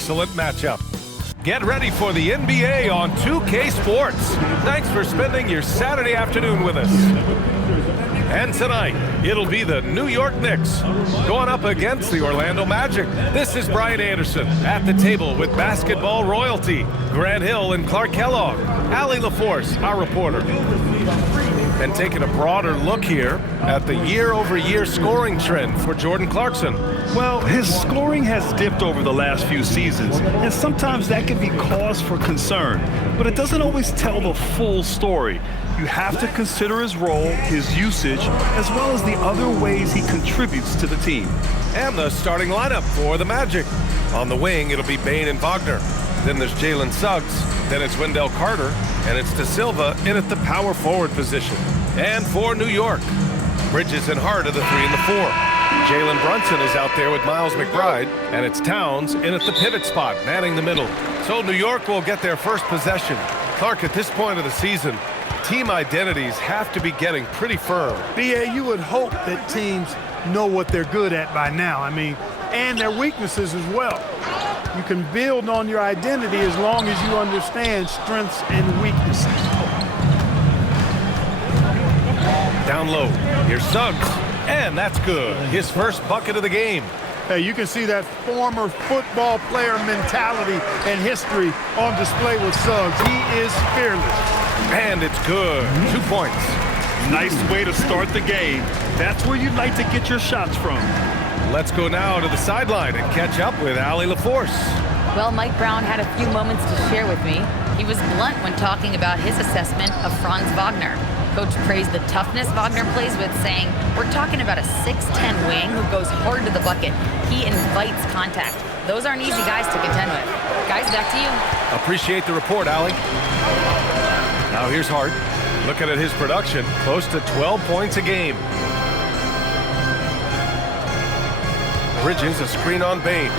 excellent matchup. Get ready for the NBA on 2K Sports. Thanks for spending your Saturday afternoon with us. And tonight, it'll be the New York Knicks going up against the Orlando Magic. This is Brian Anderson at the table with basketball royalty, Grant Hill and Clark Kellogg, Allie LaForce, our reporter. And taking a broader look here at the year-over-year scoring trend for Jordan Clarkson. Well, his scoring has dipped over the last few seasons, and sometimes that can be cause for concern. But it doesn't always tell the full story. You have to consider his role, his usage, as well as the other ways he contributes to the team. And the starting lineup for the Magic. On the wing, it'll be Bane and Wagner. Then there's Jalen Suggs. Then it's Wendell Carter. And it's De Silva in at the power forward position. And for New York, Bridges and Hart are the 3 and the 4. Jalen Brunson is out there with Miles McBride. And it's Towns in at the pivot spot, manning the middle. So New York will get their first possession. Clark, at this point of the season, team identities have to be getting pretty firm. B.A., you would hope that teams know what they're good at by now. And their weaknesses as well. You can build on your identity as long as you understand strengths and weaknesses. Down low, here's Suggs, and that's good. His first bucket of the game. Hey, you can see that former football player mentality and history on display with Suggs. He is fearless. And it's good. 2 points. Nice way to start the game. That's where you'd like to get your shots from. Let's go now to the sideline and catch up with Allie LaForce. Well, Mike Brown had a few moments to share with me. He was blunt when talking about his assessment of Franz Wagner. Coach praised the toughness Wagner plays with, saying, "We're talking about a 6'10" wing who goes hard to the bucket. He invites contact. Those aren't easy guys to contend with." Guys, back to you. Appreciate the report, Allie. Now here's Hart. Looking at his production, close to 12 points a game. Bridges, a screen on Bane.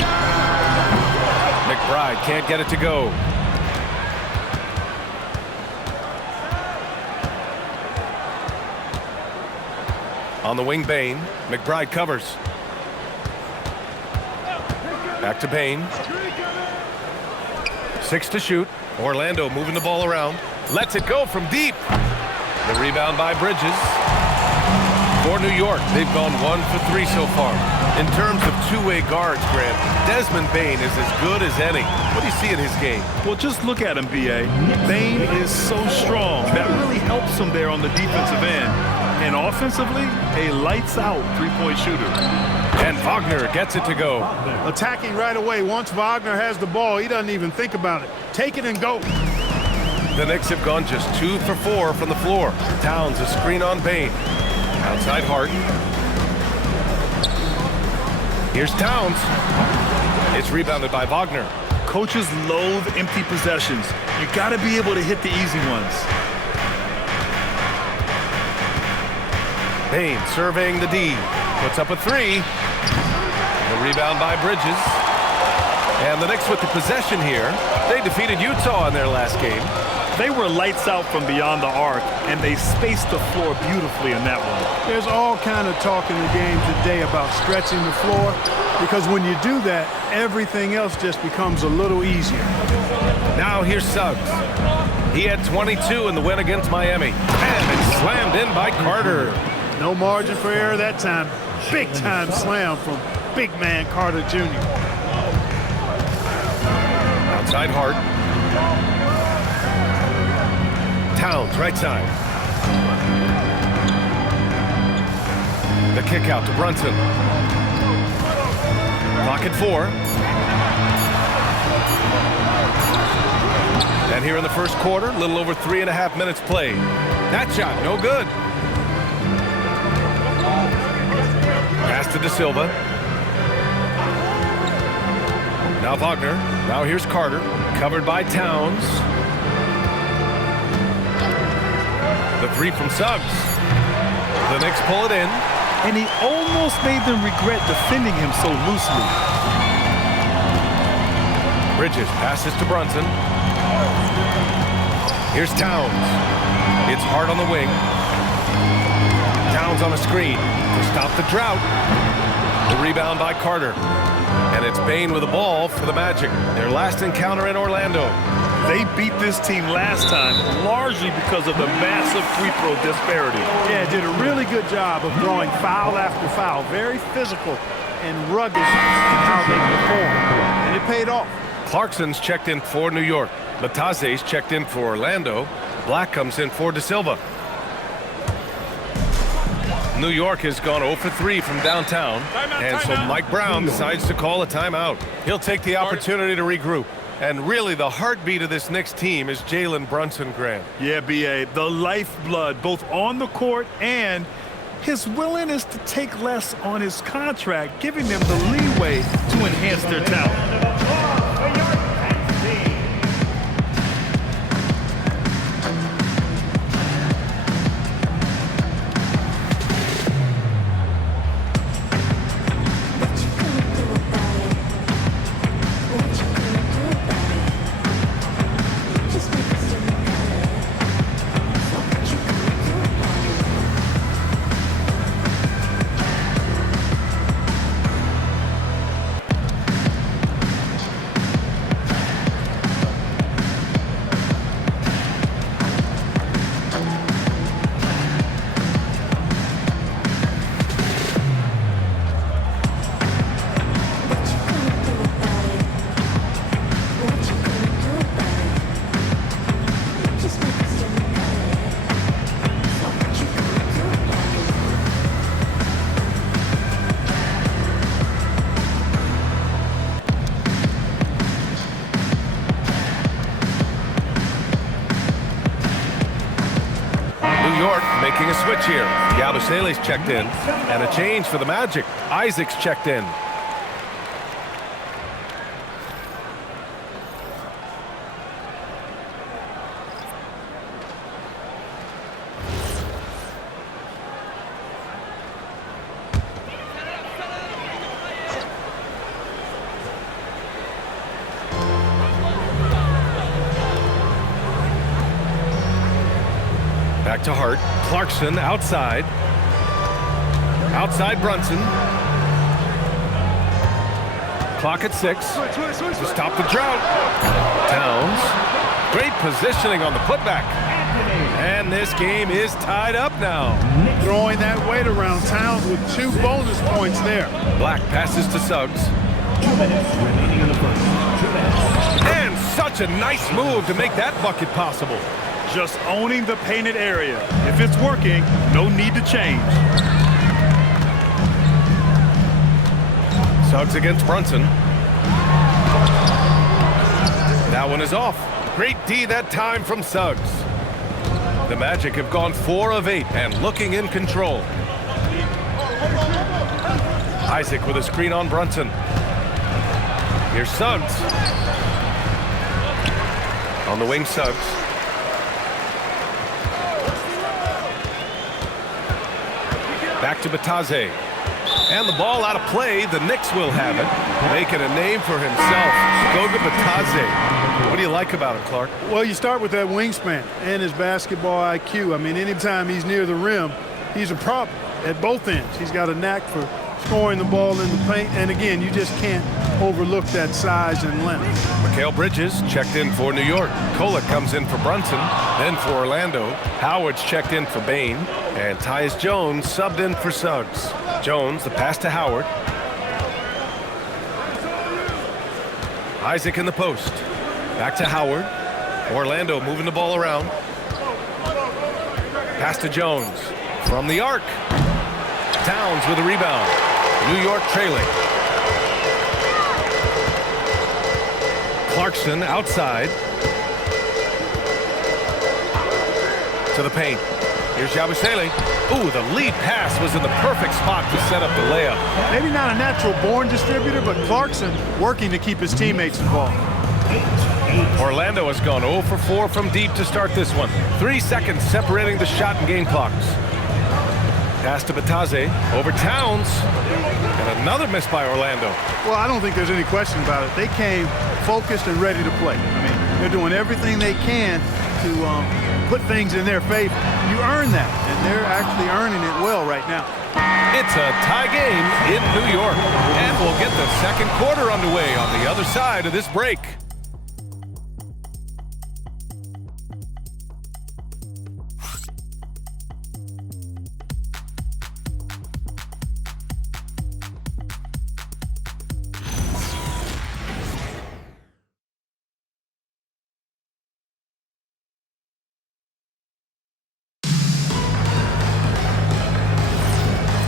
McBride can't get it to go. On the wing, Bane. McBride covers. Back to Bane. 6 to shoot. Orlando moving the ball around. Lets it go from deep. The rebound by Bridges. For New York, they've gone 1 for 3 so far. In terms of two-way guards, Grant, Desmond Bane is as good as any. What do you see in his game? Well, just look at him, B.A. Bane is so strong. That really helps him there on the defensive end. And offensively, a lights-out three-point shooter. And Wagner gets it to go. Attacking right away. Once Wagner has the ball, he doesn't even think about it. Take it and go. The Knicks have gone just 2 for 4 from the floor. Towns, a screen on Bane. Outside Hart. Here's Towns. It's rebounded by Wagner. Coaches loathe empty possessions. You got to be able to hit the easy ones. Bane surveying the D. Puts up a 3. The rebound by Bridges. And the Knicks with the possession here. They defeated Utah in their last game. They were lights out from beyond the arc, and they spaced the floor beautifully in that one. There's all kind of talk in the game today about stretching the floor, because when you do that, everything else just becomes a little easier. Now here's Suggs. He had 22 in the win against Miami. And it's slammed in by Carter. No margin for error that time. Big-time slam from big man Carter Jr. Outside Hart. Towns, right side. The kick out to Brunson. Clock at 4. And here in the first quarter, a little over 3.5 minutes played. That shot, no good. Pass to De Silva. Now Wagner. Now here's Carter. Covered by Towns. The 3 from Suggs. The Knicks pull it in. And he almost made them regret defending him so loosely. Bridges passes to Brunson. Here's Towns. It's Hart on the wing. Towns on a screen to stop the drought. The rebound by Carter. And And it's Bain with the ball for the Magic. Their last encounter in Orlando. They beat this team last time largely because of the massive free throw disparity. Yeah, did a really good job of throwing foul after foul. Very physical and rugged in how they perform. And it paid off. Clarkson's checked in for New York. Lataze's checked in for Orlando. Black comes in for De Silva. New York has gone 0 for 3 from downtown. And so Mike Brown decides to call a timeout. He'll take the opportunity to regroup. And really, the heartbeat of this Knicks team is Jalen Brunson, Grant. Yeah, B.A., the lifeblood, both on the court and his willingness to take less on his contract, giving them the leeway to enhance their talent. York making a switch here. Yabusele's checked in. And a change for the Magic. Isaac's checked in. Back to Hart. Clarkson outside. Outside Brunson. Clock at 6. To stop the drought. Towns. Great positioning on the putback. And this game is tied up now. Throwing that weight around. Towns with 2 bonus points there. Black passes to Suggs. 2 minutes remaining in the first. 2 minutes. And such a nice move to make that bucket possible. Just owning the painted area. If it's working, no need to change. Suggs against Brunson. That one is off. Great D that time from Suggs. The Magic have gone 4 of 8 and looking in control. Isaac with a screen on Brunson. Here's Suggs. On the wing, Suggs. Back to Bataze. And the ball out of play. The Knicks will have it. Making a name for himself. Goga Bataze. What do you like about him, Clark? Well, you start with that wingspan and his basketball IQ. I mean, anytime he's near the rim, he's a problem at both ends. He's got a knack for scoring the ball in the paint. And again, you just can't overlook that size and length. Mikal Bridges checked in for New York. Kolek comes in for Brunson, then for Orlando. Howard's checked in for Bain. And Tyus Jones subbed in for Suggs. Jones, the pass to Howard. Isaac in the post. Back to Howard. Orlando moving the ball around. Pass to Jones. From the arc. Towns with a rebound. New York trailing. Clarkson outside. To the paint. Here's Yabusele. Ooh, the lead pass was in the perfect spot to set up the layup. Maybe not a natural born distributor, but Clarkson working to keep his teammates involved. Orlando has gone 0 for 4 from deep to start this one. 3 seconds separating the shot and game clocks. Pass to Bataze. Over Towns. And another miss by Orlando. Well, I don't think there's any question about it. They came focused and ready to play. I mean, they're doing everything they can to put things in their favor. You earn that, and they're actually earning it well right now. It's a tie game in New York, and we'll get the second quarter underway on the other side of this break.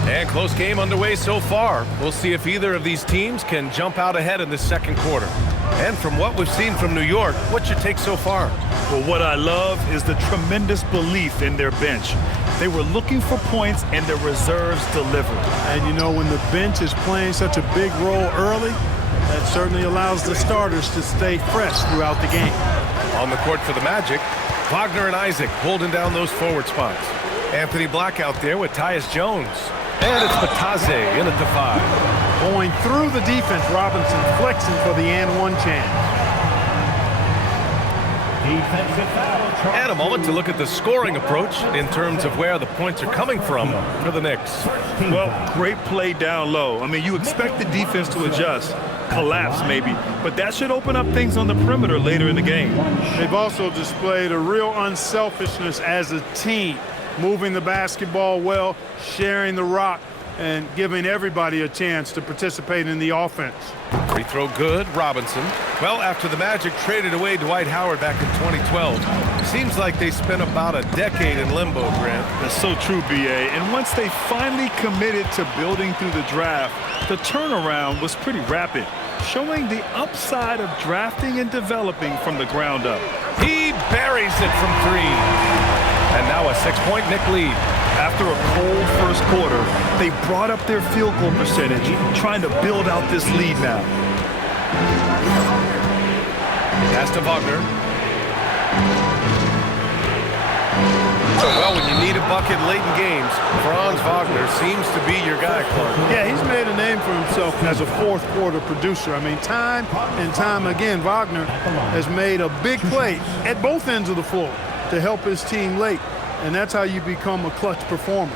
And close game underway so far. We'll see if either of these teams can jump out ahead in this second quarter. And from what we've seen from New York, what's your take so far? Well, what I love is the tremendous belief in their bench. They were looking for points, and their reserves delivered. And you know, when the bench is playing such a big role early, that certainly allows the starters to stay fresh throughout the game. On the court for the Magic, Wagner and Isaac holding down those forward spots. Anthony Black out there with Tyus Jones. And it's Batadze in at the 5. Going through the defense, Robinson flexing for the and one chance. Defensive foul. And a moment to look at the scoring approach in terms of where the points are coming from for the Knicks. Well, great play down low. I mean, you expect the defense to adjust, collapse maybe, but that should open up things on the perimeter later in the game. They've also displayed a real unselfishness as a team, moving the basketball well, sharing the rock, and giving everybody a chance to participate in the offense. Free throw good, Robinson. Well, after the Magic traded away Dwight Howard back in 2012, seems like they spent about a decade in limbo, Grant. That's so true, B.A. And once they finally committed to building through the draft, the turnaround was pretty rapid, showing the upside of drafting and developing from the ground up. He buries it from 3. And now a 6-point Knick lead. After a cold first quarter, they brought up their field goal percentage, trying to build out this lead now. Pass to Wagner. Well, when you need a bucket late in games, Franz Wagner seems to be your guy, Clark. Yeah, he's made a name for himself as a fourth quarter producer. I mean, time and time again, Wagner has made a big play at both ends of the floor to help his team late, and that's how you become a clutch performer.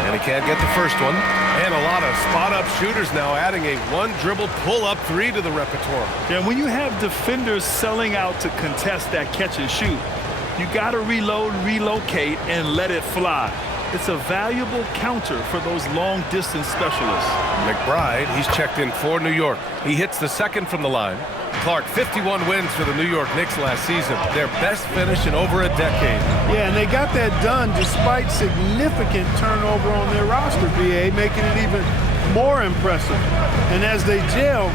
And he can't get the first one. And a lot of spot-up shooters now, adding a one-dribble pull-up 3 to the repertoire. Yeah, when you have defenders selling out to contest that catch and shoot, you got to reload, relocate, and let it fly. It's a valuable counter for those long-distance specialists. McBride, he's checked in for New York. He hits the second from the line. Clark, 51 wins for the New York Knicks last season. Their best finish in over a decade. Yeah, and they got that done despite significant turnover on their roster, BA, making it even more impressive. And as they gel,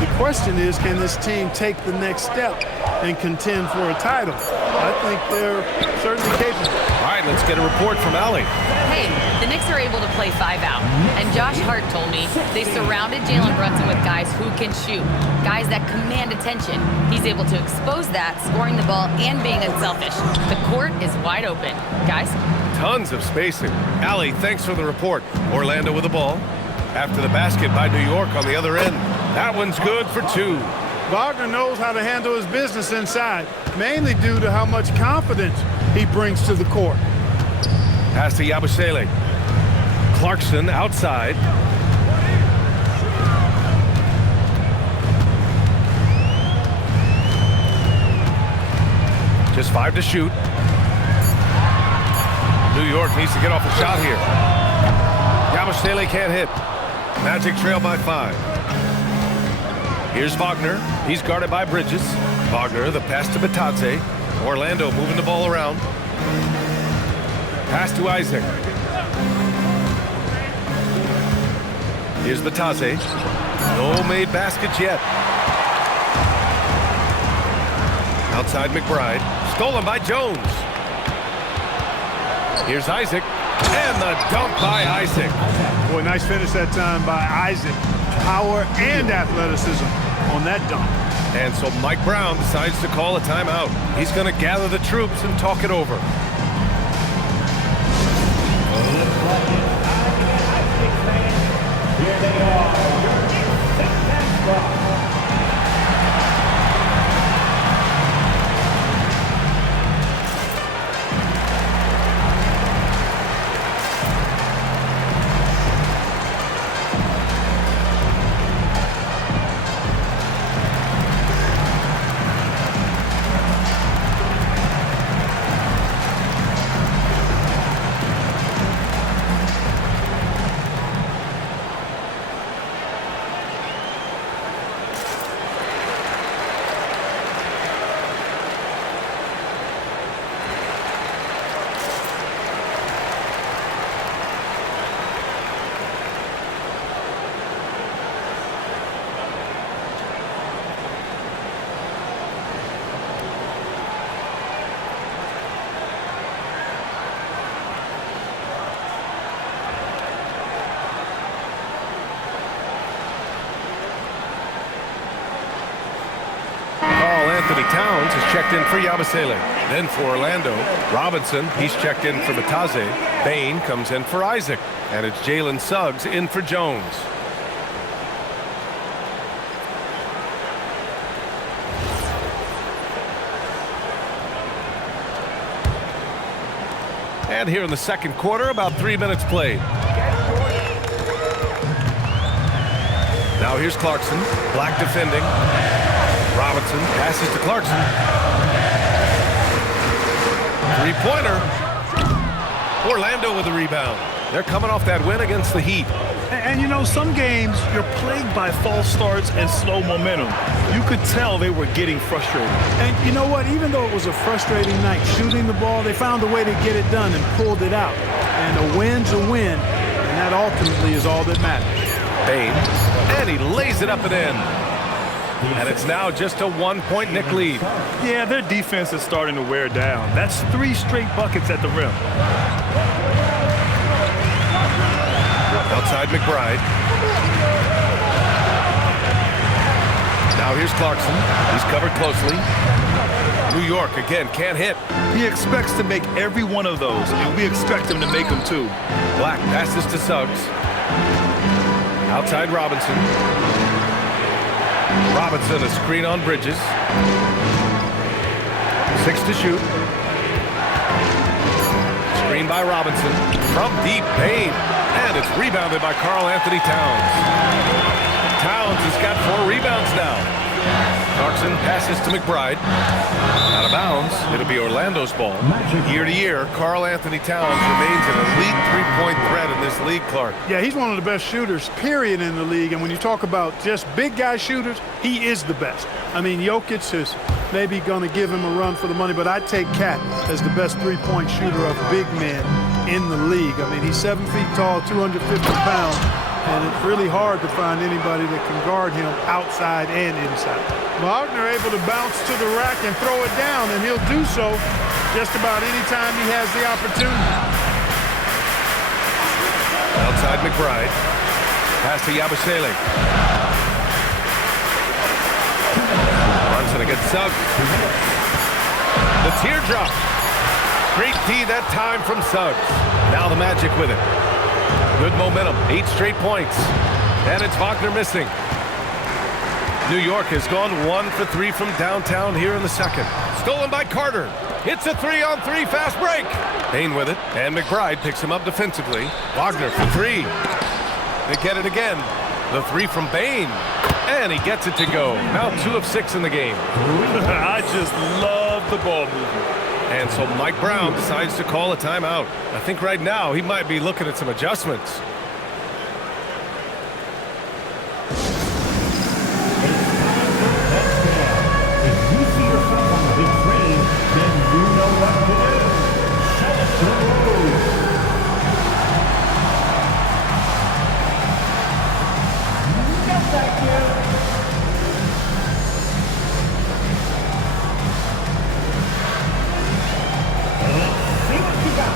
the question is, can this team take the next step and contend for a title? I think they're certainly capable. All right, let's get a report from Allie. Hey, the Knicks are able to play 5 out. And Josh Hart told me they surrounded Jalen Brunson with guys who can shoot, guys that command attention. He's able to expose that, scoring the ball and being unselfish. The court is wide open. Guys? Tons of spacing. Allie, thanks for the report. Orlando with the ball. After the basket by New York on the other end. That one's good for 2. Wagner knows how to handle his business inside, mainly due to how much confidence he brings to the court. Pass to Yabusele. Clarkson outside. Just 5 to shoot. New York needs to get off a shot here. Yabusele can't hit. Magic trail by 5. Here's Wagner. He's guarded by Bridges. Wagner, the pass to Batadze. Orlando moving the ball around. Pass to Isaac. Here's Batadze. No made baskets yet. Outside McBride. Stolen by Jones. Here's Isaac. And the dunk by Isaac. Boy, nice finish that time by Isaac. Power and athleticism on that dunk. And so Mike Brown decides to call a timeout. He's going to gather the troops and talk it over. Here they are, your Knicks mascot. Anthony Towns is checked in for Yabusele. Then for Orlando, Robinson, he's checked in for Mataze. Bain comes in for Isaac. And it's Jalen Suggs in for Jones. And here in the second quarter, about 3 minutes played. Now here's Clarkson. Black defending. Robinson passes to Clarkson. Three-pointer. Orlando with the rebound. They're coming off that win against the Heat. And you know, some games you're plagued by false starts and slow momentum. You could tell they were getting frustrated. And you know what? Even though it was a frustrating night shooting the ball, they found a way to get it done and pulled it out. And a win's a win, and that ultimately is all that matters. Bain, and he lays it up and in. And it's now just a 1-point Knick lead. Yeah, their defense is starting to wear down. That's 3 straight buckets at the rim. Outside McBride. Now here's Clarkson. He's covered closely. New York again can't hit. He expects to make every one of those, and we expect him to make them too. Black passes to Suggs. Outside Robinson. Robinson, a screen on Bridges. 6 to shoot. Screen by Robinson. From deep, Bain. And it's rebounded by Karl Anthony Towns. Towns has got 4 rebounds now. Clarkson passes to McBride. Out of bounds. It'll be Orlando's ball. Year to year, Karl Anthony Towns remains an elite three-point threat in this league, Clark. Yeah, he's one of the best shooters, period, in the league. And when you talk about just big guy shooters, he is the best. I mean, Jokic is maybe going to give him a run for the money, but I'd take Cat as the best three-point shooter of big men in the league. I mean, he's 7 feet tall, 250 pounds, and it's really hard to find anybody that can guard him outside and inside. Wagner able to bounce to the rack and throw it down, and he'll do so just about any time he has the opportunity. Outside McBride. Pass to Yabusele. Brunson against Suggs. The teardrop. Great D that time from Suggs. Now the Magic with it. Good momentum. 8 straight points. And it's Wagner missing. New York has gone 1 for 3 from downtown here in the second. Stolen by Carter. It's a 3-on-3 fast break. Bain with it. And McBride picks him up defensively. Wagner for 3. They get it again. The 3 from Bain. And he gets it to go. Now 2 of 6 in the game. I just love the ball movement. And so Mike Brown decides to call a timeout. I think right now he might be looking at some adjustments. If you see yourself on the big screen, then you know what to do. Show us the rules. No, thank you. Let's see what you got.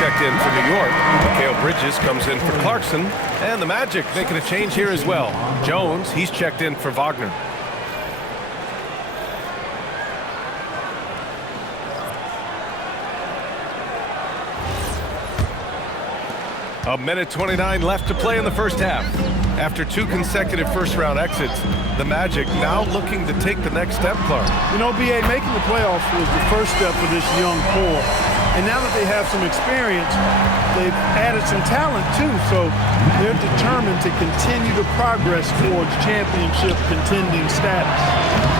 checked in for New York. Mikal Bridges comes in for Clarkson. And the Magic making a change here as well. Jones, he's checked in for Wagner. A minute 29 left to play in the first half. After 2 consecutive first-round exits, the Magic now looking to take the next step, Clark. You know, B.A., making the playoffs was the first step for this young core. And now that they have some experience, they've added some talent, too. So they're determined to continue to progress towards championship contending status.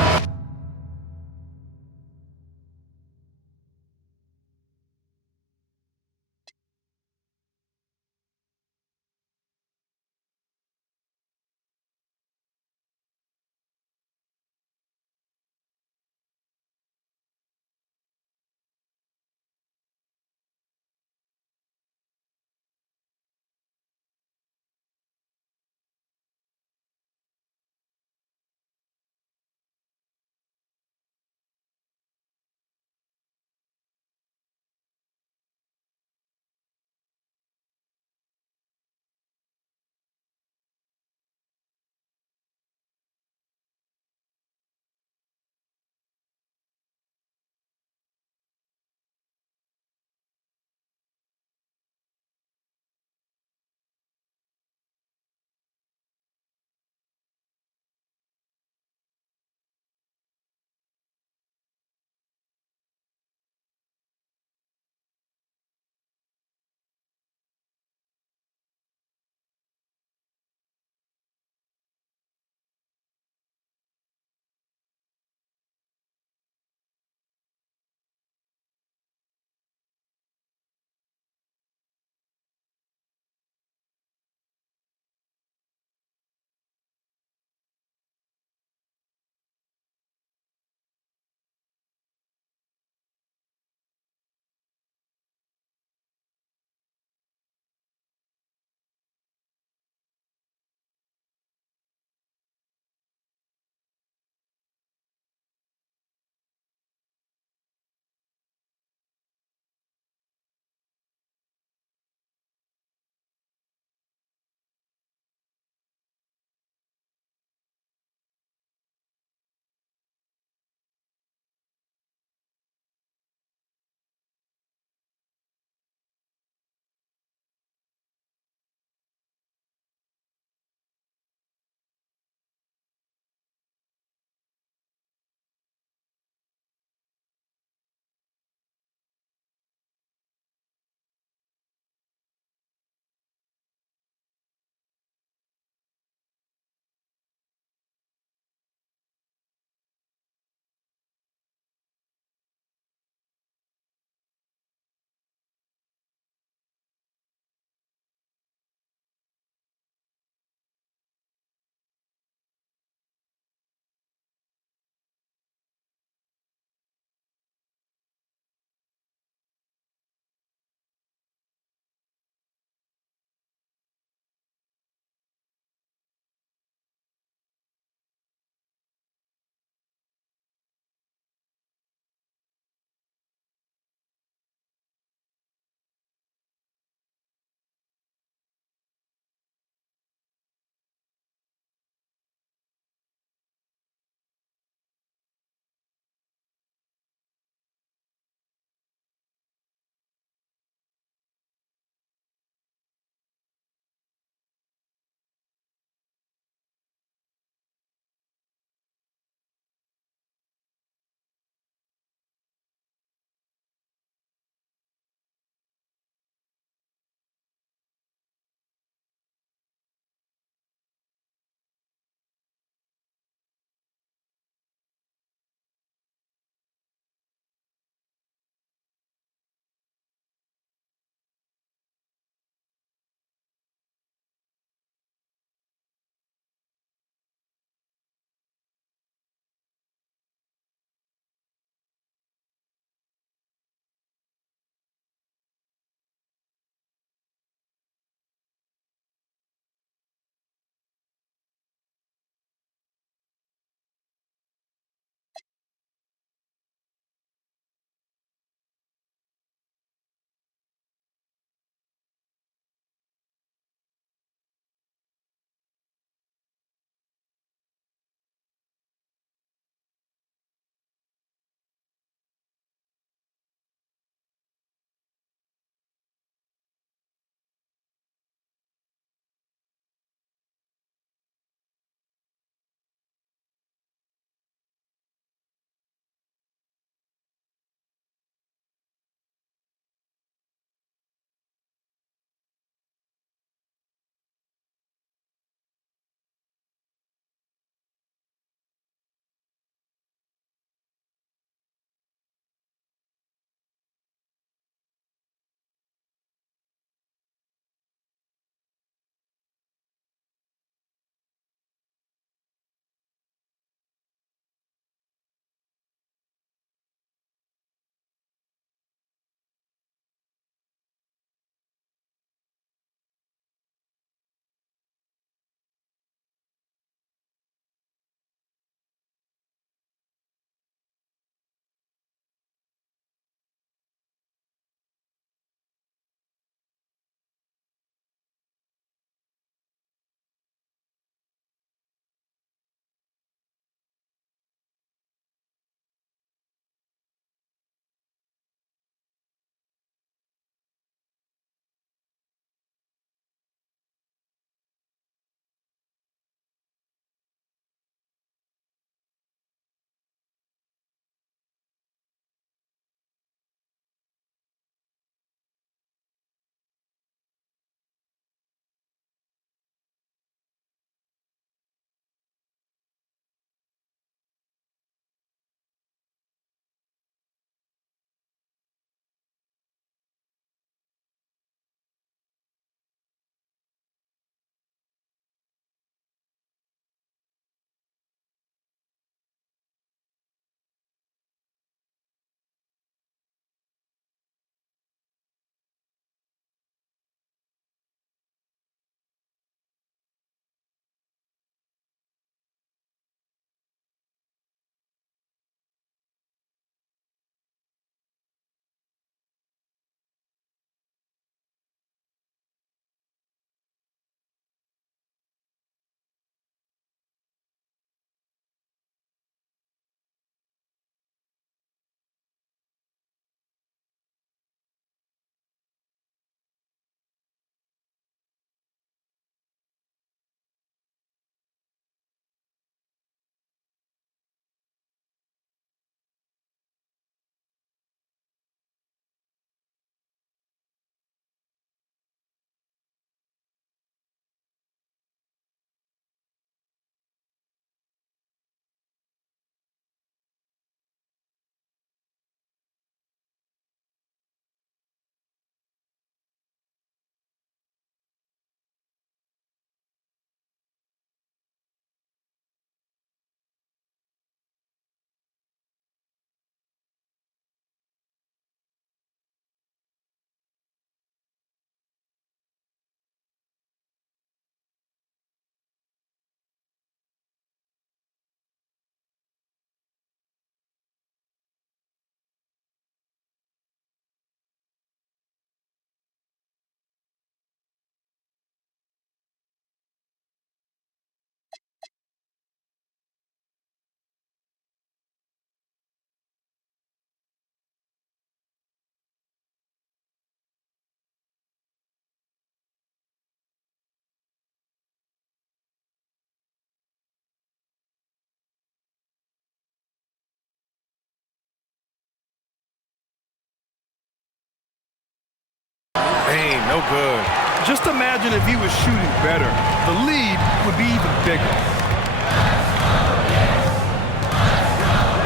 Spain, no good. Just imagine if he was shooting better. The lead would be even bigger.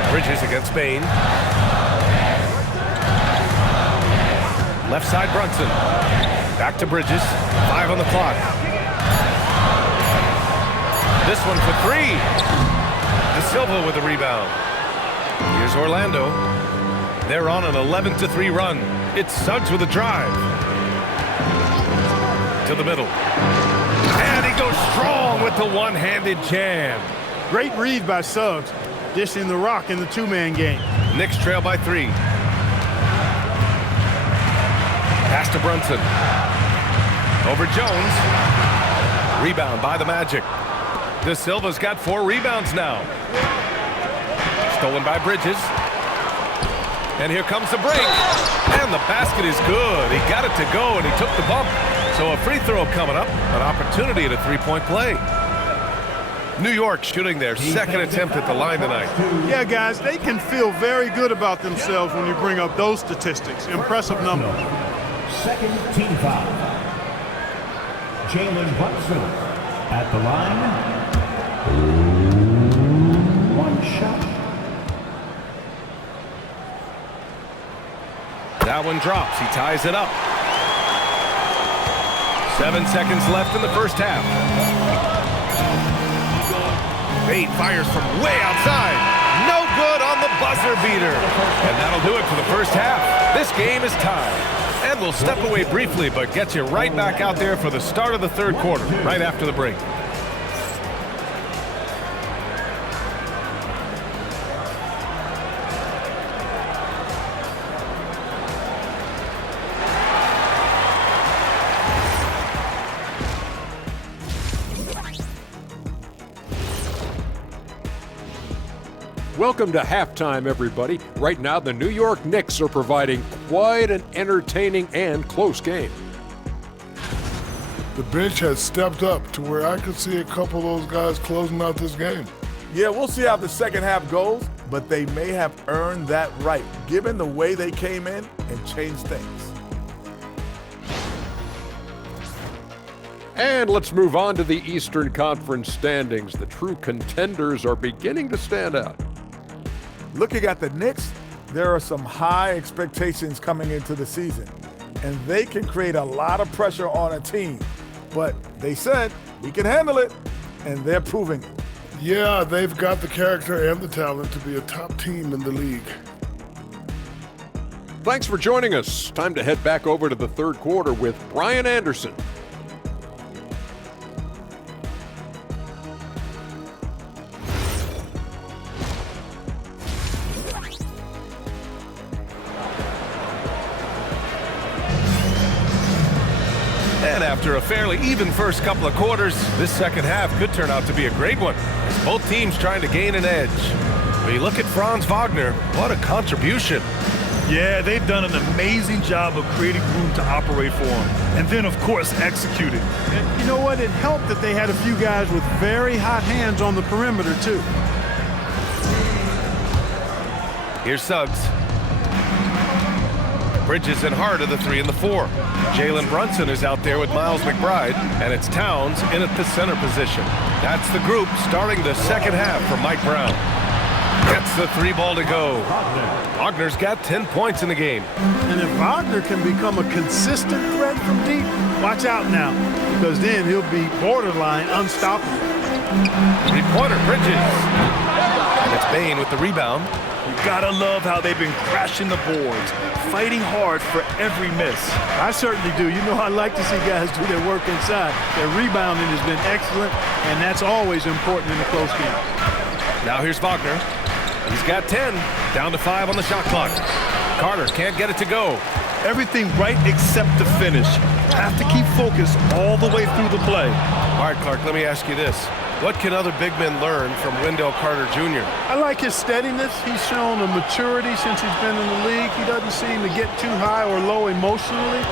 Bridges against Spain. Left side Brunson. Back to Bridges. 5 on the clock. This one for 3. De Silva with the rebound. Here's Orlando. They're on an 11-3 run. It's Suggs with a drive. To the middle. And he goes strong with the one-handed jam. Great read by Suggs, dishing the rock in the two-man game. Knicks trail by 3. Pass to Brunson. Over Jones. Rebound by the Magic. De Silva's got 4 rebounds now. Stolen by Bridges. And here comes the break. And the basket is good. He got it to go, and he took the bump. So a free throw coming up. An opportunity at a three-point play. New York shooting their second attempt at the line tonight. Yeah, guys, they can feel very good about themselves when you bring up those statistics. Impressive numbers. Second team foul. Jalen Brunson at the line. 1 shot. That one drops. He ties it up. 7 seconds left in the first half. Bate fires from way outside. No good on the buzzer beater. And that'll do it for the first half. This game is tied. And we'll step away briefly, but get you right back out there for the start of the third quarter, right after the break. Welcome to halftime, everybody. Right now, the New York Knicks are providing quite an entertaining and close game. The bench has stepped up to where I could see a couple of those guys closing out this game. Yeah, we'll see how the second half goes, but they may have earned that right, given the way they came in and changed things. And let's move on to the Eastern Conference standings. The true contenders are beginning to stand out. Looking at the Knicks, there are some high expectations coming into the season, and they can create a lot of pressure on a team. But they said, we can handle it, and they're proving it. Yeah, they've got the character and the talent to be a top team in the league. Thanks for joining us. Time to head back over to the third quarter with Brian Anderson. And after a fairly even first couple of quarters, this second half could turn out to be a great one, as both teams trying to gain an edge. When you look at Franz Wagner, what a contribution. Yeah, they've done an amazing job of creating room to operate for him. And then, of course, executing. And you know what? It helped that they had a few guys with very hot hands on the perimeter, too. Here's Suggs. Bridges and Hart are the 3 and the 4. Jalen Brunson is out there with Miles McBride, and it's Towns in at the center position. That's the group starting the second half for Mike Brown. Gets the 3 ball to go. Wagner's got 10 points in the game. And if Wagner can become a consistent threat from deep, watch out now, because then he'll be borderline unstoppable. 3-pointer, Bridges. And it's Bane with the rebound. You gotta love how they've been crashing the boards, fighting hard for every miss. I certainly do. You know, I like to see guys do their work inside. Their rebounding has been excellent, and that's always important in a close game. Now here's Wagner. He's got 10, down to 5 on the shot clock. Carter can't get it to go. Everything right except the finish. Have to keep focused all the way through the play. All right, Clark, let me ask you this. What can other big men learn from Wendell Carter Jr.? I like his steadiness. He's shown a maturity since he's been in the league. He doesn't seem to get too high or low emotionally.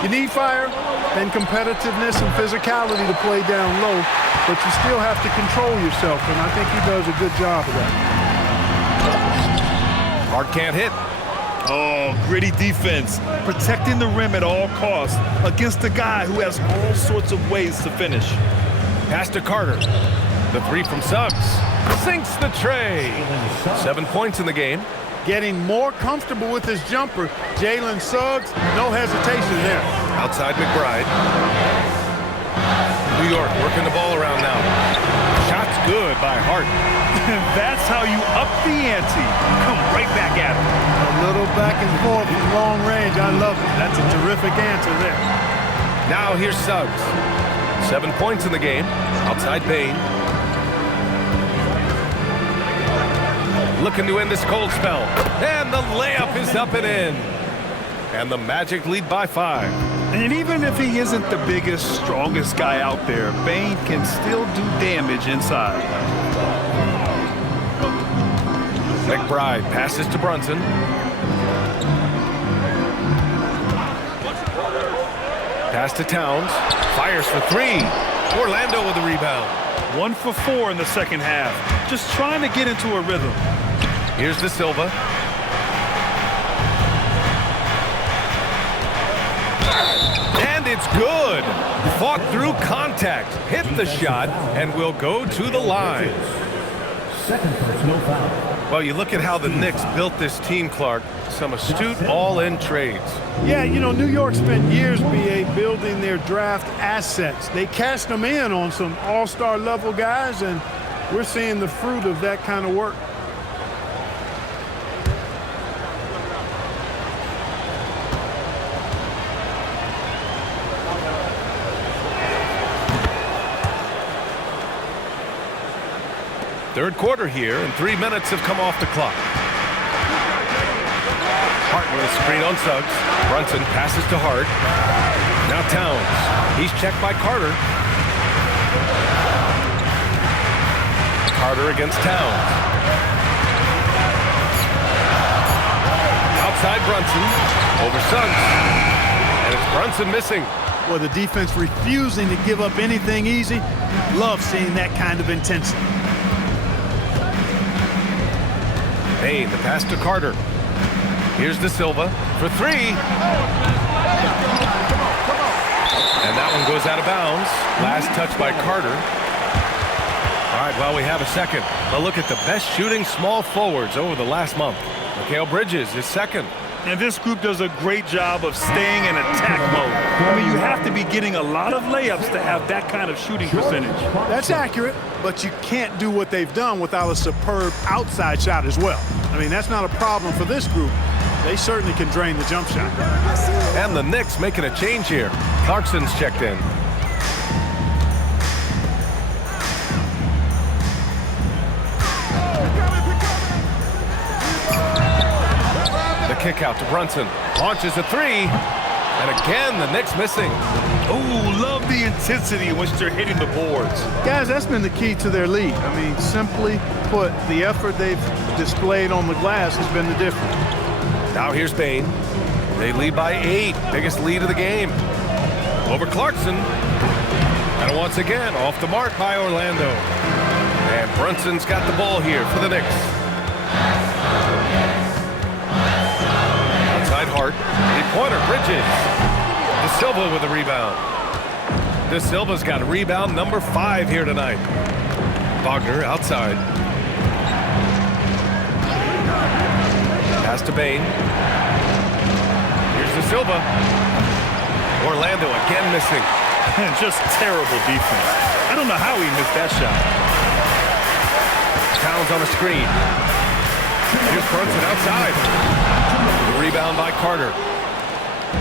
You need fire and competitiveness and physicality to play down low, but you still have to control yourself, and I think he does a good job of that. Hart can't hit. Oh, gritty defense, protecting the rim at all costs against a guy who has all sorts of ways to finish. Pass to Carter. The three from Suggs. Sinks the tray. 7 points in the game. Getting more comfortable with his jumper. Jalen Suggs, no hesitation there. Outside McBride. New York working the ball around now. Shot's good by Hart. That's how you up the ante. Come right back at him. A little back and forth from long range. I love it. That's a terrific answer there. Now here's Suggs. 7 points in the game. Outside Bain. Looking to end this cold spell. And the layup is up and in. And the Magic lead by 5. And even if he isn't the biggest, strongest guy out there, Bain can still do damage inside. McBride passes to Brunson. Pass to Towns. Fires for 3. Orlando with the rebound. 1 for 4 in the second half. Just trying to get into a rhythm. Here's De Silva. And it's good. Fought through contact. Hit the shot and will go to the line. Second personal foul. Well, you look at how the Knicks built this team, Clark. Some astute all-in trades. Yeah, you know, New York spent years, BA, building their draft assets. They cashed them in on some all-star level guys, and we're seeing the fruit of that kind of work. Third quarter here, and 3 minutes have come off the clock. Hart with a screen on Suggs. Brunson passes to Hart. Now Towns. He's checked by Carter. Carter against Towns. Outside Brunson. Over Suggs. And it's Brunson missing. Well, the defense refusing to give up anything easy. Love seeing that kind of intensity. Bain, the pass to Carter. Here's De Silva for 3. And that one goes out of bounds. Last touch by Carter. All right, well, we have a second. A look at the best shooting small forwards over the last month. Mikal Bridges is second. And this group does a great job of staying in attack mode. I mean, you have to be getting a lot of layups to have that kind of shooting percentage. That's accurate, but you can't do what they've done without a superb outside shot as well. I mean, that's not a problem for this group. They certainly can drain the jump shot. And the Knicks making a change here. Clarkson's checked in. Kick out to Brunson. Launches a 3. And again, the Knicks missing. Oh, love the intensity in which they're hitting the boards. Guys, that's been the key to their lead. I mean, simply put, the effort they've displayed on the glass has been the difference. Now here's Bain. They lead by 8. Biggest lead of the game. Over Clarkson. And once again, off the mark by Orlando. And Brunson's got the ball here for the Knicks. Hart. 3-pointer, Bridges. De Silva with a rebound. De Silva's got a rebound number 5 here tonight. Wagner outside. Pass to Bain. Here's De Silva. Orlando again missing. Just terrible defense. I don't know how he missed that shot. Towns on a screen. Here's Brunson outside. The rebound by Carter.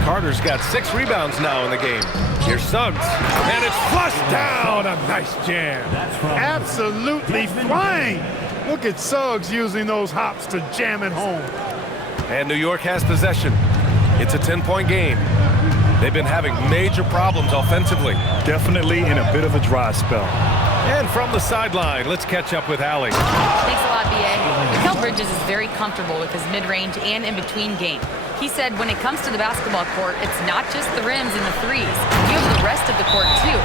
Carter's got 6 rebounds now in the game. Here's Suggs. And it's flushed down. A nice jam. Absolutely flying. Look at Suggs using those hops to jam it home. And New York has possession. It's a 10-point game. They've been having major problems offensively. Definitely in a bit of a dry spell. And from the sideline, let's catch up with Allie. Thanks a lot, B.A. Mikal Bridges is very comfortable with his mid-range and in-between game. He said when it comes to the basketball court, it's not just the rims and the threes. You have the rest of the court, too.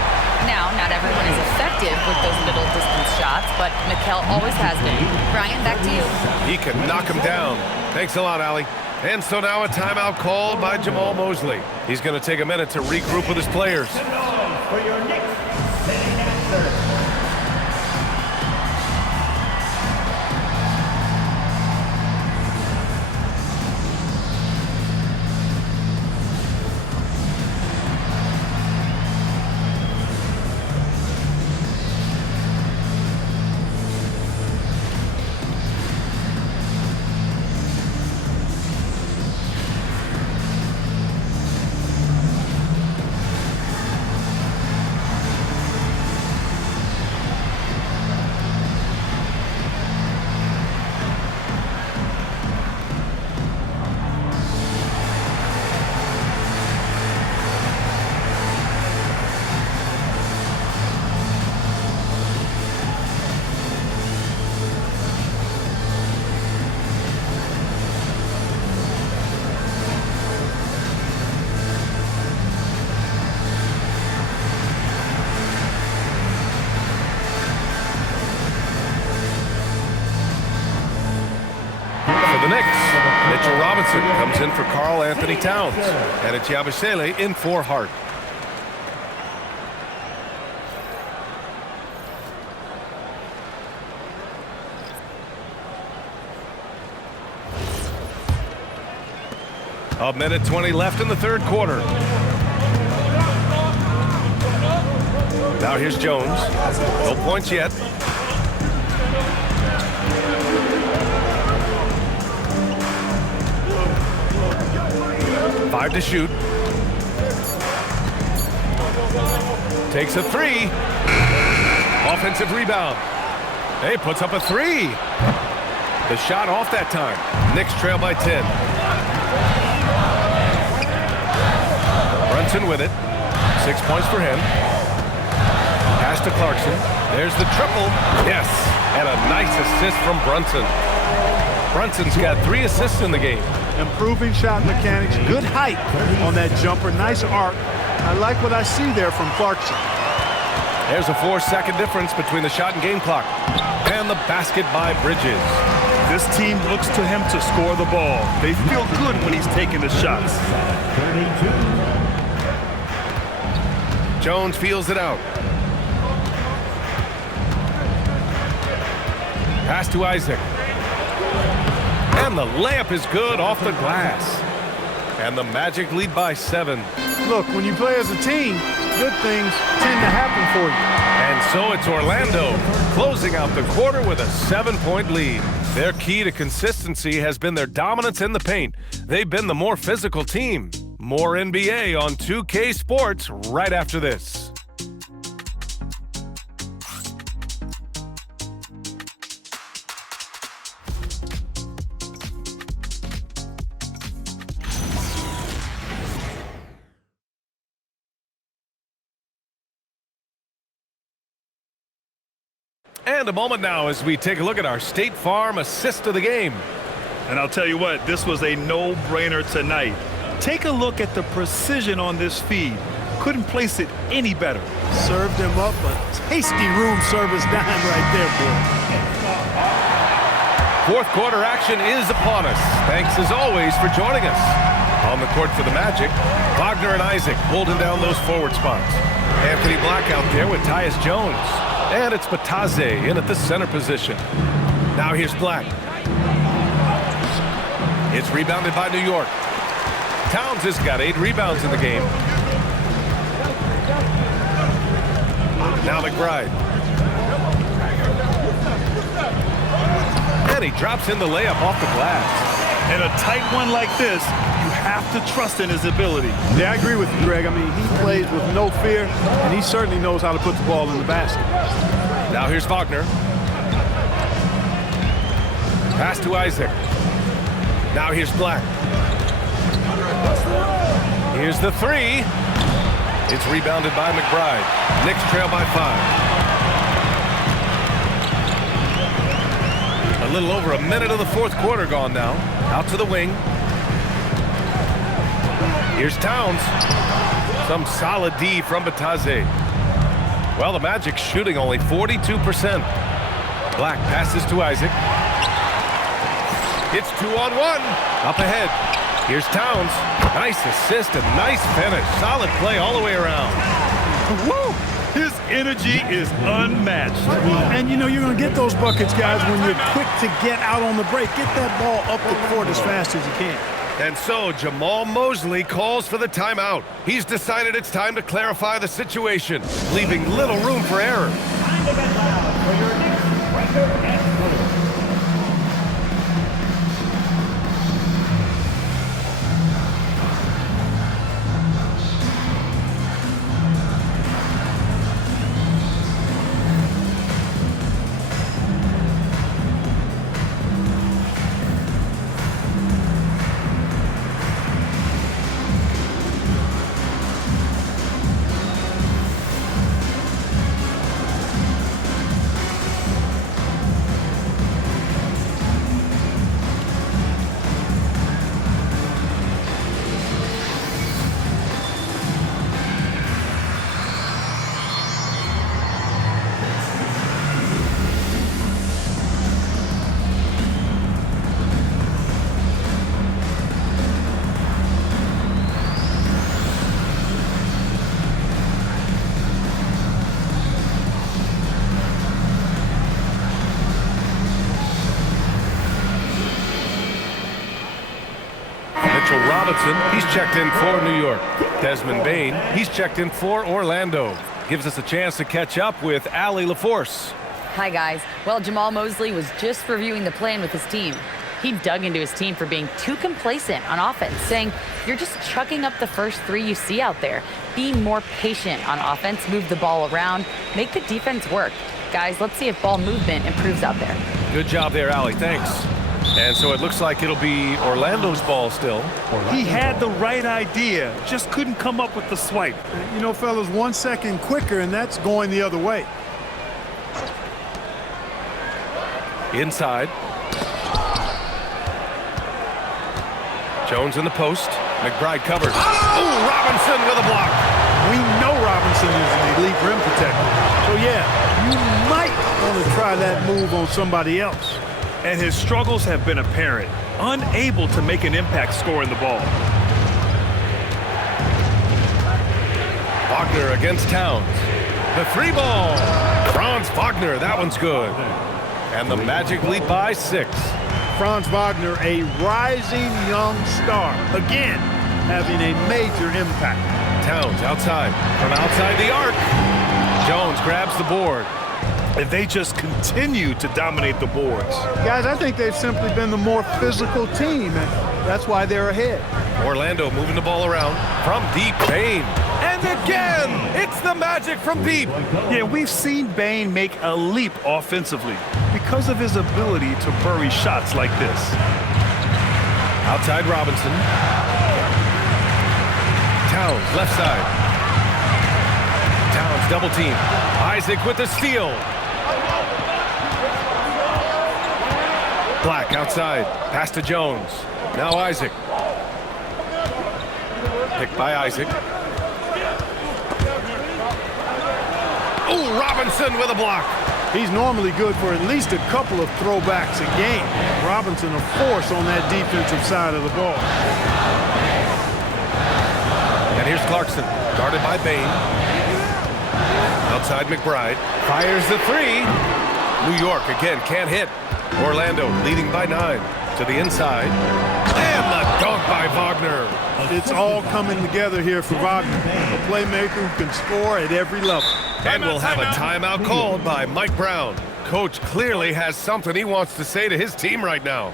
Now, not everyone is effective with those middle distance shots, but Mikal always has been. Brian, back to you. He can knock him down. Thanks a lot, Allie. And so now a timeout called by Jamal Mosley. He's going to take a minute to regroup with his players. For your Knicks, setting at third. For the Knicks, Mitchell Robinson comes in for Karl Anthony Towns. And it's Yabusele in for Hart. A minute 20 left in the third quarter. Now here's Jones. No points yet. Five to shoot. Takes a three. Offensive rebound. Hey, puts up a three. The shot off that time. Knicks trail by 10. Brunson with it. 6 points for him. Pass to Clarkson. There's the triple. Yes. And a nice assist from Brunson. Brunson's got 3 assists in the game. Improving shot mechanics, good height on that jumper, nice arc. I like what I see there from Clarkson. There's a 4-second difference between the shot and game clock. And the basket by Bridges. This team looks to him to score the ball. They feel good when he's taking the shots. 32. Jones feels it out. Pass to Isaac. And the layup is good off the glass. And the Magic lead by 7. Look, when you play as a team, good things tend to happen for you. And so it's Orlando closing out the quarter with a 7-point lead. Their key to consistency has been their dominance in the paint. They've been the more physical team. More NBA on 2K Sports right after this. And a moment now as we take a look at our State Farm assist of the game. And I'll tell you what, this was a no-brainer tonight. Take a look at the precision on this feed. Couldn't place it any better. Served him up a tasty room service dime right there, boy. Fourth quarter action is upon us. Thanks as always for joining us. On the court for the Magic, Wagner and Isaac holding down those forward spots. Anthony Black out there with Tyus Jones. And it's Bataze in at the center position. Now here's Black. It's rebounded by New York. Towns has got 8 rebounds in the game. Now McBride. And he drops in the layup off the glass. In a tight one like this, you have to trust in his ability. Yeah, I agree with you, Greg. I mean, he plays with no fear, and he certainly knows how to put the ball in the basket. Now here's Wagner. Pass to Isaac. Now here's Black. Here's the three. It's rebounded by McBride. Knicks trail by 5. A little over a minute of the fourth quarter gone now. Out to the wing. Here's Towns. Some solid D from Bataze. Well, the Magic shooting only 42%. Black passes to Isaac. It's 2-on-1. Up ahead. Here's Towns. Nice assist and nice finish. Solid play all the way around. Woo! His energy is unmatched. And you know you're going to get those buckets, guys, when you're quick to get out on the break. Get that ball up the court as fast as you can. And so Jamal Mosley calls for the timeout. He's decided it's time to clarify the situation, leaving little room for error. Time to get loud for your Knicks record and goal. Robinson, he's checked in for New York. Desmond Bane, he's checked in for Orlando. Gives us a chance to catch up with Allie LaForce. Hi, guys. Well, Jamal Mosley was just reviewing the plan with his team. He dug into his team for being too complacent on offense, saying, you're just chucking up the first three you see out there. Be more patient on offense, move the ball around, make the defense work. Guys, let's see if ball movement improves out there. Good job there, Allie. Thanks. And so it looks like it'll be Orlando's ball still. He had the right idea, just couldn't come up with the swipe. You know, fellas, 1 second quicker, and that's going the other way. Inside. Jones in the post. McBride covers. Oh, Robinson with a block. We know Robinson is an elite rim protector. So, yeah, you might want to try that move on somebody else. And his struggles have been apparent, unable to make an impact scoring the ball. Wagner against Towns. The three ball. Franz Wagner, that one's good. And the Magic lead by 6. Franz Wagner, a rising young star, again having a major impact. Towns outside, from outside the arc. Jones grabs the board. And they just continue to dominate the boards. Guys, I think they've simply been the more physical team, and that's why they're ahead. Orlando moving the ball around from deep. Bane. And again, it's the Magic from deep. Yeah, we've seen Bane make a leap offensively because of his ability to bury shots like this. Outside Robinson. Towns, left side. Towns double team. Isaac with the steal. Black outside. Pass to Jones. Now Isaac. Picked by Isaac. Oh, Robinson with a block. He's normally good for at least a couple of throwbacks a game. Robinson, a force on that defensive side of the ball. And here's Clarkson, guarded by Bane. Outside McBride. Fires the three. New York again can't hit. Orlando leading by 9 to the inside. And the dunk by Wagner. It's all coming together here for Wagner, a playmaker who can score at every level. And we'll have a timeout called by Mike Brown. Coach clearly has something he wants to say to his team right now.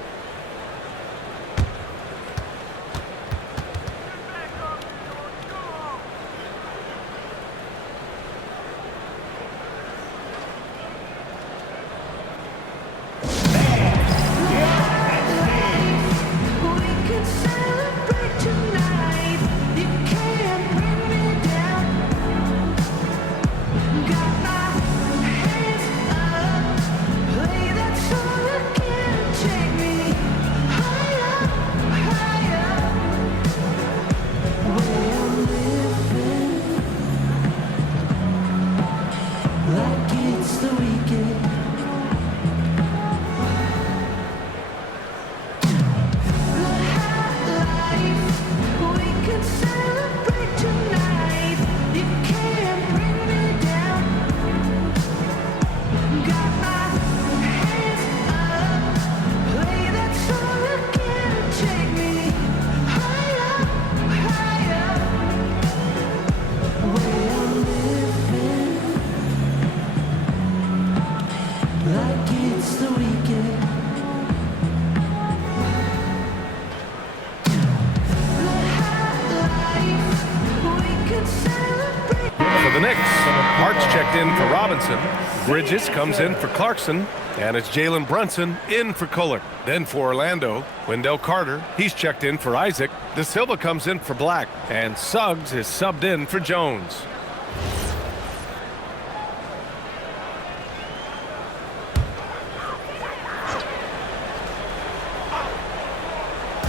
the Knicks. Hart's checked in for Robinson. Bridges comes in for Clarkson. And it's Jalen Brunson in for Kuller. Then for Orlando, Wendell Carter. He's checked in for Isaac. De Silva comes in for Black. And Suggs is subbed in for Jones.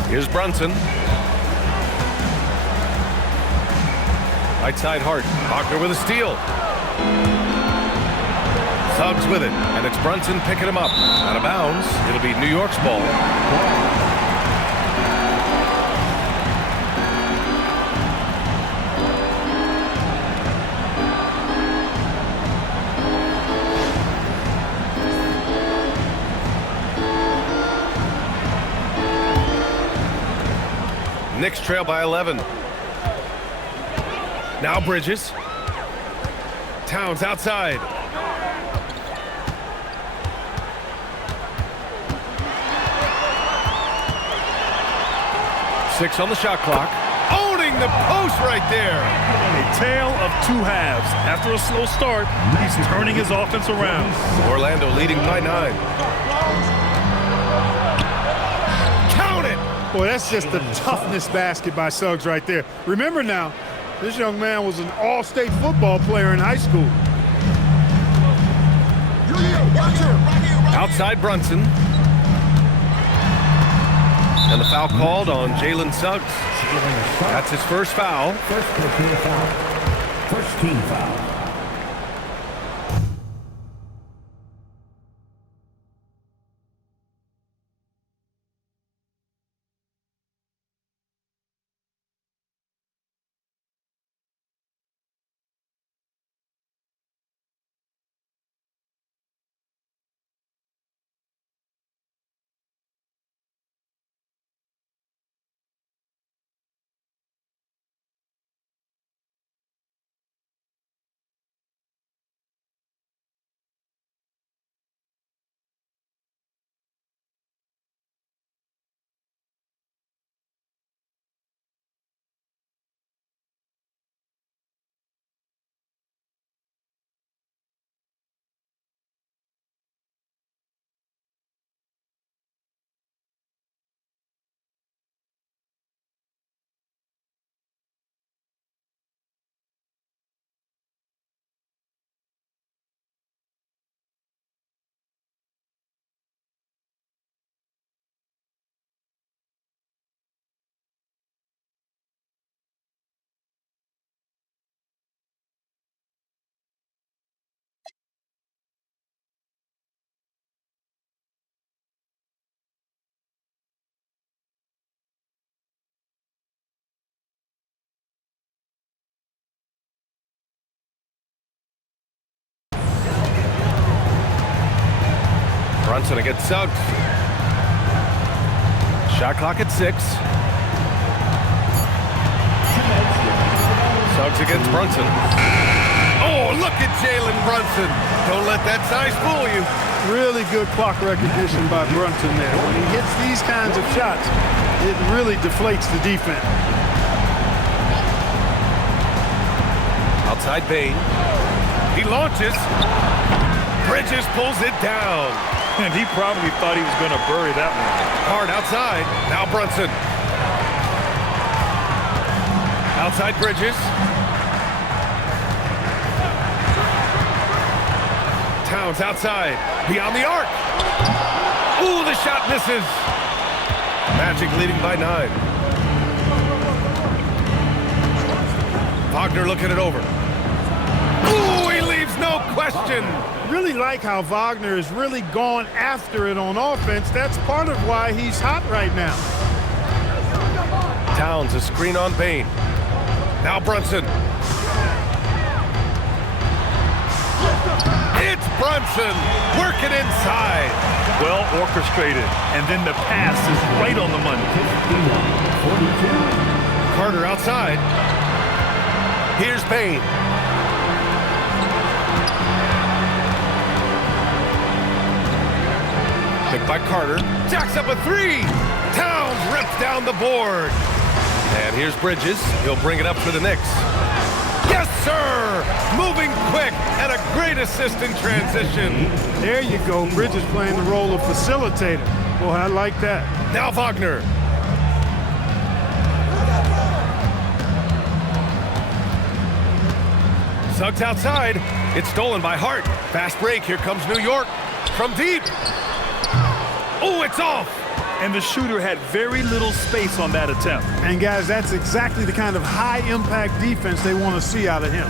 Here's Brunson. Right side Hart. Wagner with a steal. Suggs with it, and it's Brunson picking him up. Out of bounds. It'll be New York's ball. Knicks trail by 11. Now Bridges. Towns outside. Six on the shot clock. Owning the post right there. A tale of two halves. After a slow start, he's turning his offense around. Orlando leading by 9. Count it! Boy, that's just the toughness basket by Suggs right there. Remember now, this young man was an all-state football player in high school. Outside Brunson. And the foul called on Jalen Suggs. That's his first foul. First personal foul. First team foul. Brunson against Suggs. Shot clock at 6. Suggs against Brunson. Oh, look at Jalen Brunson. Don't let that size fool you. Really good clock recognition by Brunson there. When he hits these kinds of shots, it really deflates the defense. Outside Bain. He launches. Bridges pulls it down. And he probably thought he was going to bury that one. Hard outside. Now Brunson. Outside Bridges. Towns outside. Beyond the arc. Ooh, the shot misses. Magic leading by 9. Wagner looking it over. Ooh, he leaves no question. Really like how Wagner has really gone after it on offense. That's part of why he's hot right now. Towns a screen on Bain. Now Brunson. It's Brunson working inside. Well orchestrated. And then the pass is right on the money. 42. Carter outside. Here's Bain. Picked by Carter. Jacks up a 3. Towns rips down the board. And here's Bridges. He'll bring it up for the Knicks. Yes, sir! Moving quick and a great assist in transition. There you go. Bridges playing the role of facilitator. Boy, I like that. Now Wagner. Suggs outside. It's stolen by Hart. Fast break. Here comes New York. From deep. Oh, it's off. And the shooter had very little space on that attempt. And guys, that's exactly the kind of high-impact defense they want to see out of him.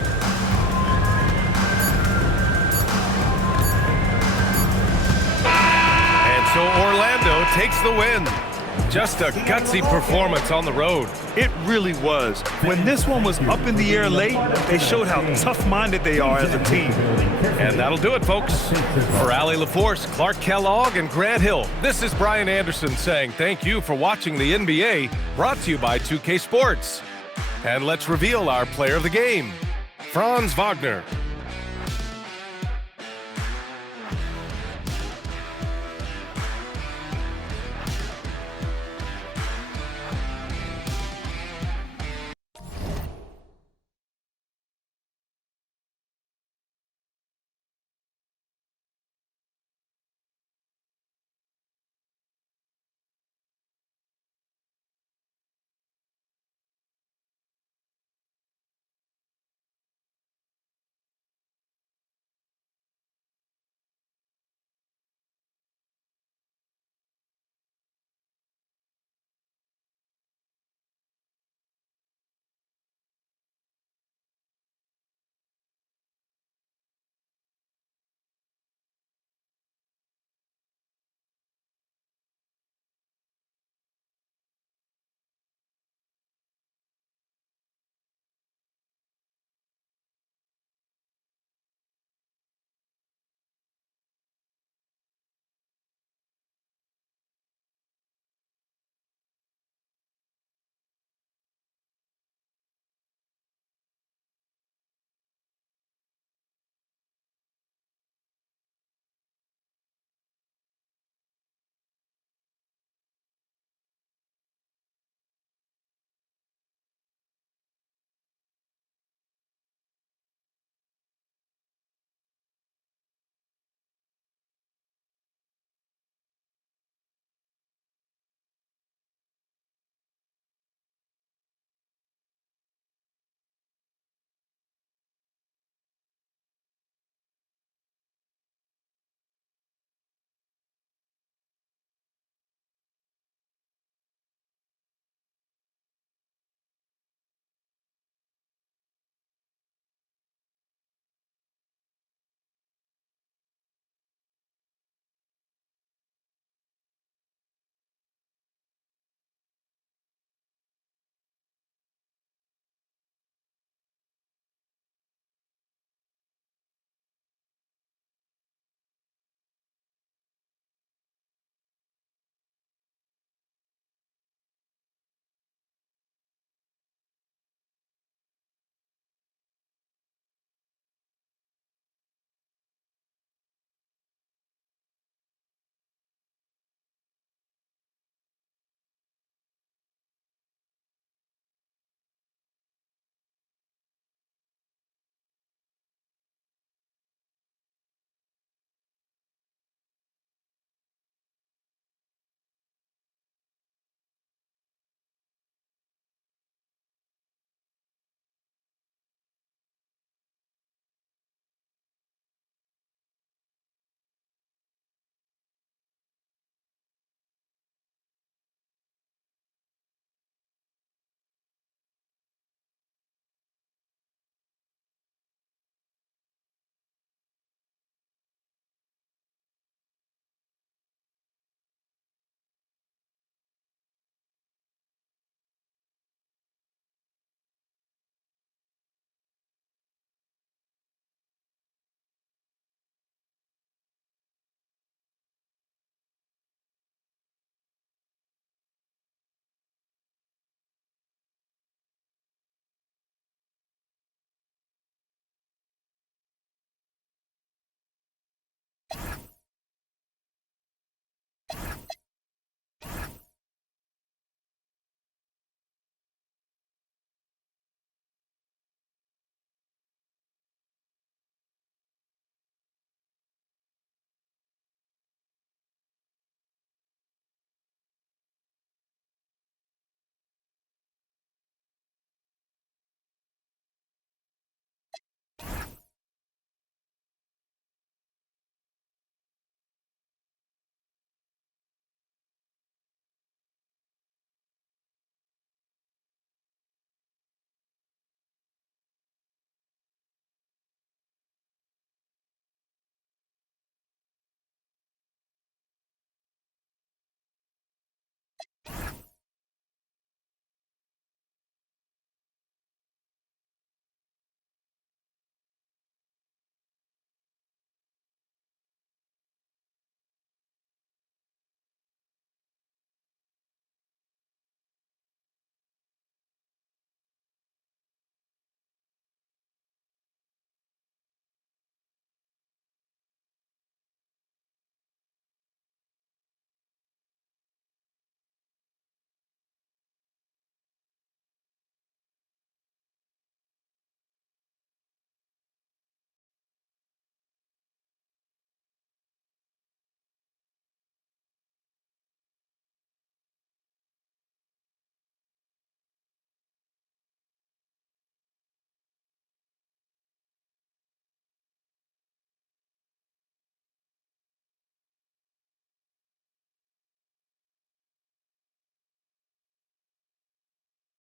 And so Orlando takes the win. Just a gutsy performance on the road. It really was. When this one was up in the air late, they showed how tough-minded they are as a team. And that'll do it, folks. For Allie LaForce, Clark Kellogg, and Grant Hill, this is Brian Anderson saying thank you for watching the NBA, brought to you by 2K Sports. And let's reveal our player of the game, Franz Wagner.